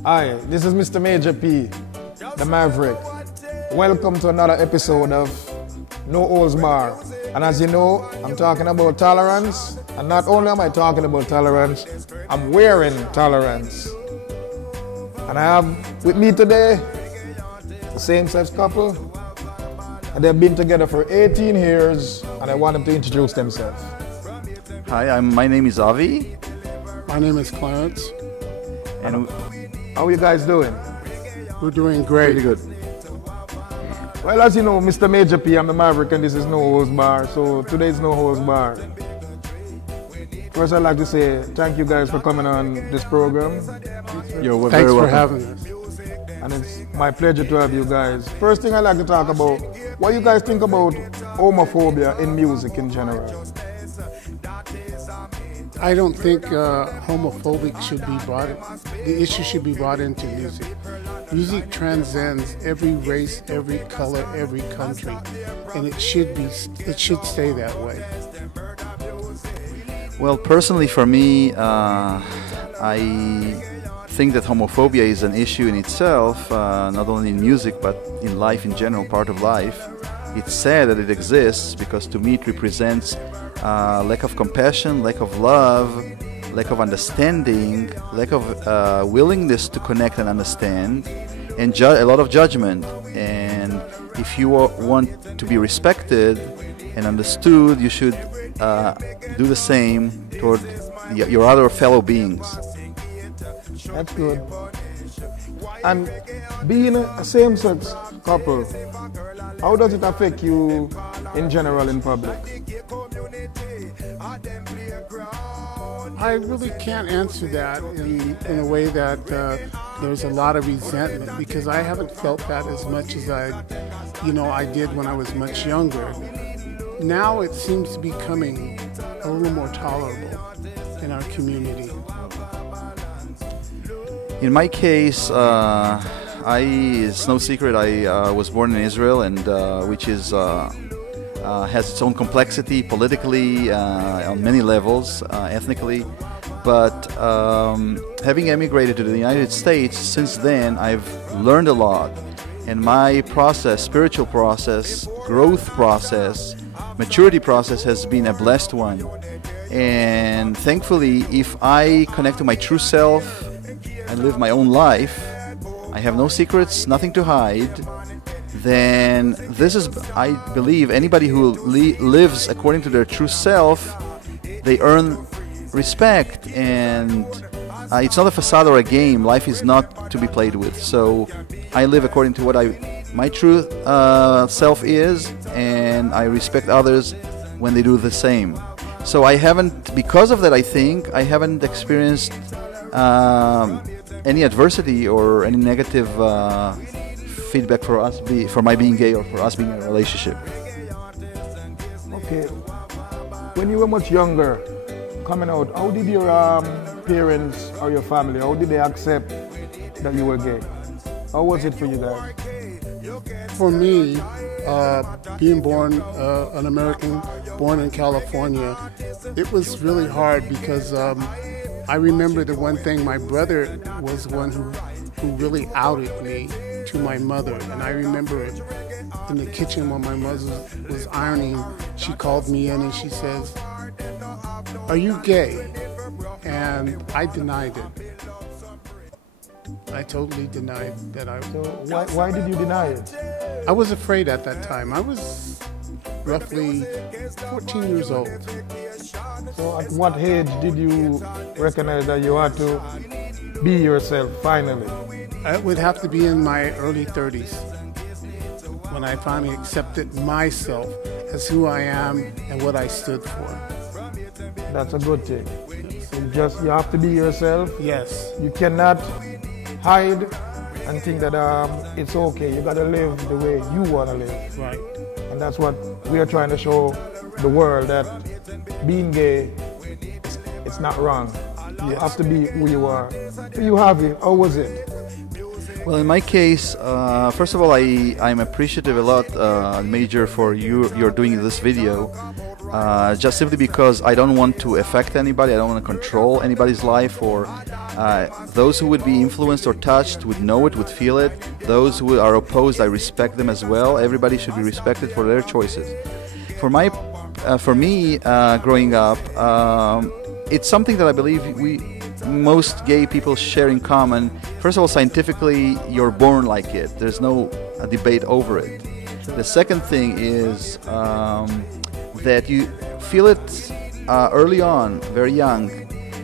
Hi, this is Mr. Majah P, the Maverick. Welcome to another episode of No Holds Bar. And as you know, I'm talking about tolerance. And not only am I talking about tolerance, I'm wearing tolerance. And I have with me today the same-sex couple. And they've been together for 18 years, and I want them to introduce themselves. Hi, my name is Avi. My name is Clarence. And how are you guys doing? We're doing great. pretty good. Well, as you know, Mr. Majah P, I'm the Maverick, and this is No Holds Bar. So today's No Holds Bar. First, I'd like to say thank you guys for coming on this program. We're Thanks very for welcome. having us. And it's my pleasure to have you guys. First thing I'd like to talk about, what you guys think about homophobia in music in general? I don't think homophobic should be brought in. The issue should be brought into music. Music transcends every race, every color, every country, and it should stay that way. Well, personally for me, I think that homophobia is an issue in itself, not only in music but in life in general, part of life. It's sad that it exists because to me it represents lack of compassion, lack of love, lack of understanding, lack of willingness to connect and understand, and a lot of judgment. And if you want to be respected and understood, you should do the same toward your other fellow beings. That's good. And being a same-sex couple, how does it affect you in general in public? I really can't answer that in a way that there's a lot of resentment, because I haven't felt that as much as I did when I was much younger. Now it seems to be becoming a little more tolerable in our community. In my case, it's no secret I was born in Israel, and which is has its own complexity politically on many levels, ethnically. But having emigrated to the United States, since then I've learned a lot, and my process, spiritual process, growth process, maturity process has been a blessed one. And thankfully, if I connect to my true self and live my own life, I have no secrets, nothing to hide, then this is, I believe, anybody who lives according to their true self, they earn respect. And it's not a facade or a game. Life is not to be played with. So I live according to what my true self is, and I respect others when they do the same. So I haven't, because of that, I think I haven't experienced any adversity or any negative feedback for my being gay or for us being in a relationship. Okay. When you were much younger, coming out, how did your parents or your family, how did they accept that you were gay? How was it for you guys? For me, being born an American, born in California, it was really hard because I remember the one thing, my brother was the one who really outed me to my mother. And I remember it in the kitchen when my mother was ironing. She called me in and she says, "Are you gay?" And I denied it. I totally denied that I was. So why did you deny it? I was afraid at that time. I was roughly 14 years old. So at what age did you recognize that you had to be yourself finally? It would have to be in my early 30s when I finally accepted myself as who I am and what I stood for. That's a good thing. So you have to be yourself. Yes. You cannot hide and think that it's okay. You gotta live the way you wanna live. Right. And that's what we are trying to show the world, that being gay, it's not wrong. You have to be who you are. So you have it. How was it? Well, in my case, first of all, I'm appreciative a lot, Major, for you're doing this video. just simply because I don't want to affect anybody, I don't want to control anybody's life, or those who would be influenced or touched would know it, would feel it. Those who are opposed, I respect them as well. Everybody should be respected for their choices. For me, growing up, it's something that I believe most gay people share in common. First of all, scientifically, you're born like it. There's no debate over it. The second thing is that you feel it early on, very young.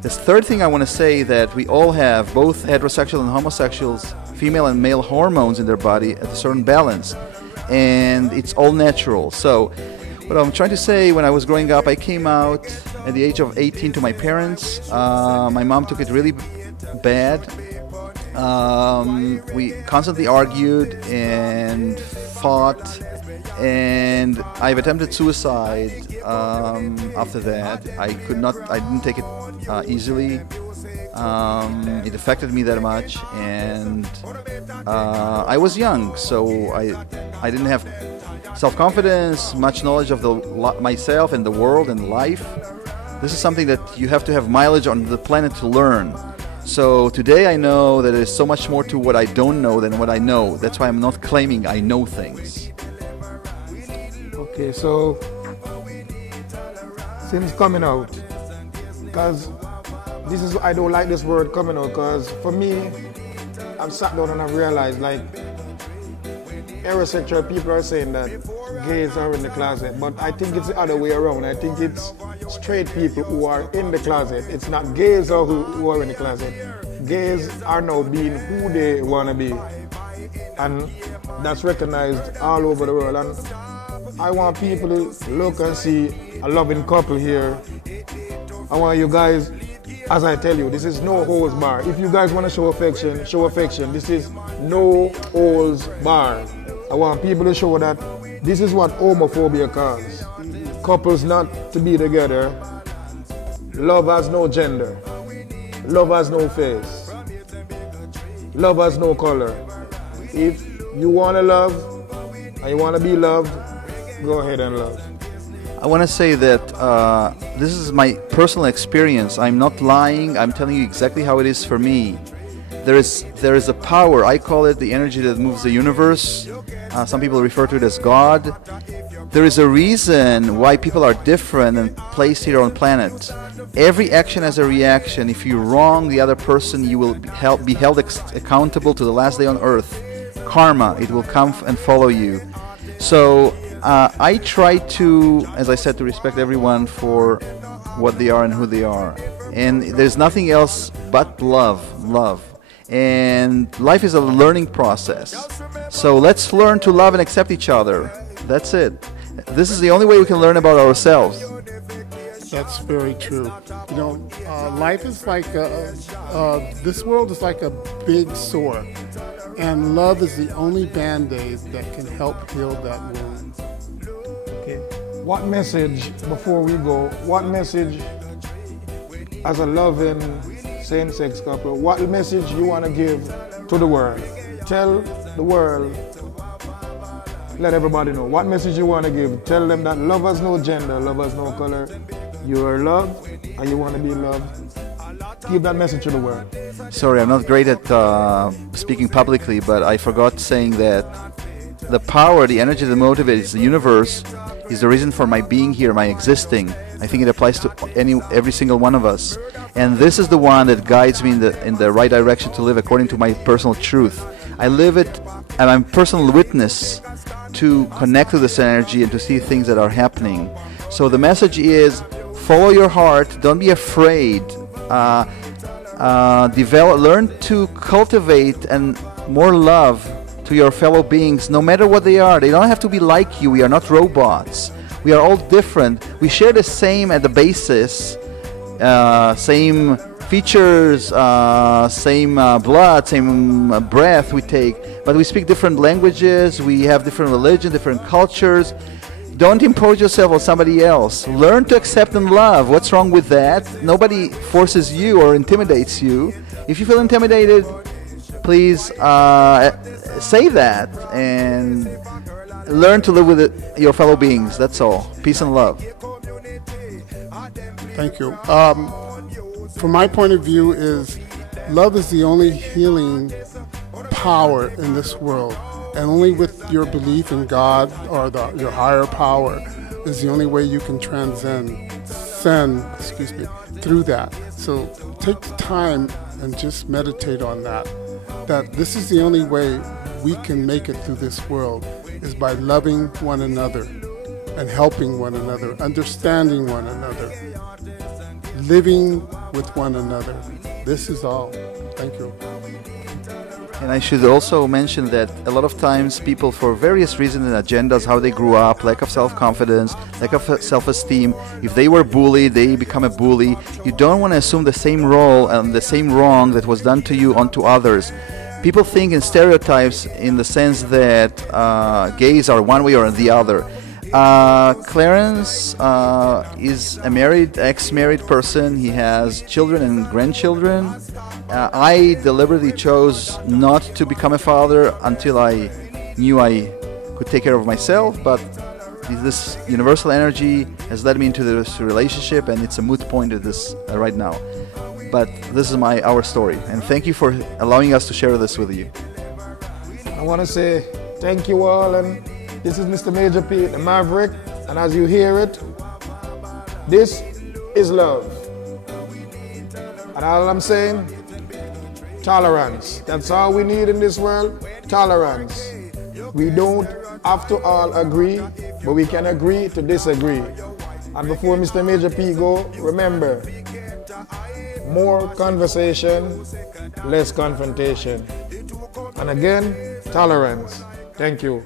The third thing I want to say that we all have, both heterosexual and homosexuals, female and male hormones in their body at a certain balance, and it's all natural. So what I'm trying to say, when I was growing up, I came out at the age of 18 to my parents. My mom took it really bad. We constantly argued and fought, and I've attempted suicide after that. I didn't take it easily. It affected me that much, and I was young, so I didn't have self-confidence, much knowledge of myself and the world and life. This is something that you have to have mileage on the planet to learn. So today I know that there's so much more to what I don't know than what I know. That's why I'm not claiming I know things. Okay, so since coming out, because I don't like this word coming out, because for me, I've sat down and I've realized, like, heterosexual people are saying that gays are in the closet, but I think it's the other way around. I think it's straight people who are in the closet. It's not gays who are in the closet. Gays are now being who they want to be, and that's recognized all over the world. And I want people to look and see a loving couple here. I want you guys, as I tell you, this is no holds bar. If you guys want to show affection, show affection. This is no holds bar. I want people to show that this is what homophobia causes. Couples not to be together. Love has no gender. Love has no face. Love has no color. If you want to love and you want to be loved, go ahead and love. I want to say that this is my personal experience. I'm not lying. I'm telling you exactly how it is for me. There is a power. I call it the energy that moves the universe. Some people refer to it as God. There is a reason why people are different and placed here on planet. Every action has a reaction. If you wrong the other person, you will be held accountable to the last day on earth. Karma, it will come and follow you. So I try to, as I said, to respect everyone for what they are and who they are. And there's nothing else but love. And life is a learning process. So let's learn to love and accept each other. That's it. This is the only way we can learn about ourselves. That's very true. You know, life is like this world is like a big sore, and love is the only band-aid that can help heal that wound. Okay. What message, before we go, what message as a loving same-sex couple, what message you want to give to the world? Tell the world, let everybody know. What message you want to give? Tell them that love has no gender, love has no color. You are loved and you want to be loved. Give that message to the world. Sorry, I'm not great at speaking publicly, but I forgot saying that the power, the energy that motivates the universe is the reason for my being here, my existing. I think it applies to every single one of us. And this is the one that guides me in the right direction to live according to my personal truth. I live it, and I'm a personal witness to connect to this energy and to see things that are happening. So the message is, follow your heart, don't be afraid. Learn to cultivate and more love to your fellow beings, no matter what they are. They don't have to be like you. We are not robots. We are all different. We share the same at the basis, same features, same blood, same breath we take, but we speak different languages, we have different religion, different cultures. Don't impose yourself on somebody else. Learn to accept and love. What's wrong with that? Nobody forces you or intimidates you. If you feel intimidated, please say that and learn to live with your fellow beings. That's all. Peace and love. Thank you. From my point of view is love is the only healing power in this world. And only with your belief in God or your higher power is the only way you can transcend through that. So take the time and just meditate on that. That this is the only way we can make it through this world is by loving one another and helping one another, understanding one another, living with one another. This is all. Thank you. And I should also mention that a lot of times people, for various reasons and agendas, how they grew up, lack of self-confidence, lack of self-esteem, if they were bullied, they become a bully. You don't want to assume the same role and the same wrong that was done to you onto others. People think in stereotypes in the sense that gays are one way or the other. Clarence is a ex-married person. He has children and grandchildren. I deliberately chose not to become a father until I knew I could take care of myself, but this universal energy has led me into this relationship, and it's a moot point at this right now. But this is our story, and thank you for allowing us to share this with you. I want to say thank you all, and this is Mr. Majah P, the Maverick, and as you hear it, this is love. And all I'm saying, tolerance. That's all we need in this world, tolerance. We don't have to all agree, but we can agree to disagree. And before Mr. Majah P go, remember, more conversation, less confrontation. And again, tolerance. Thank you.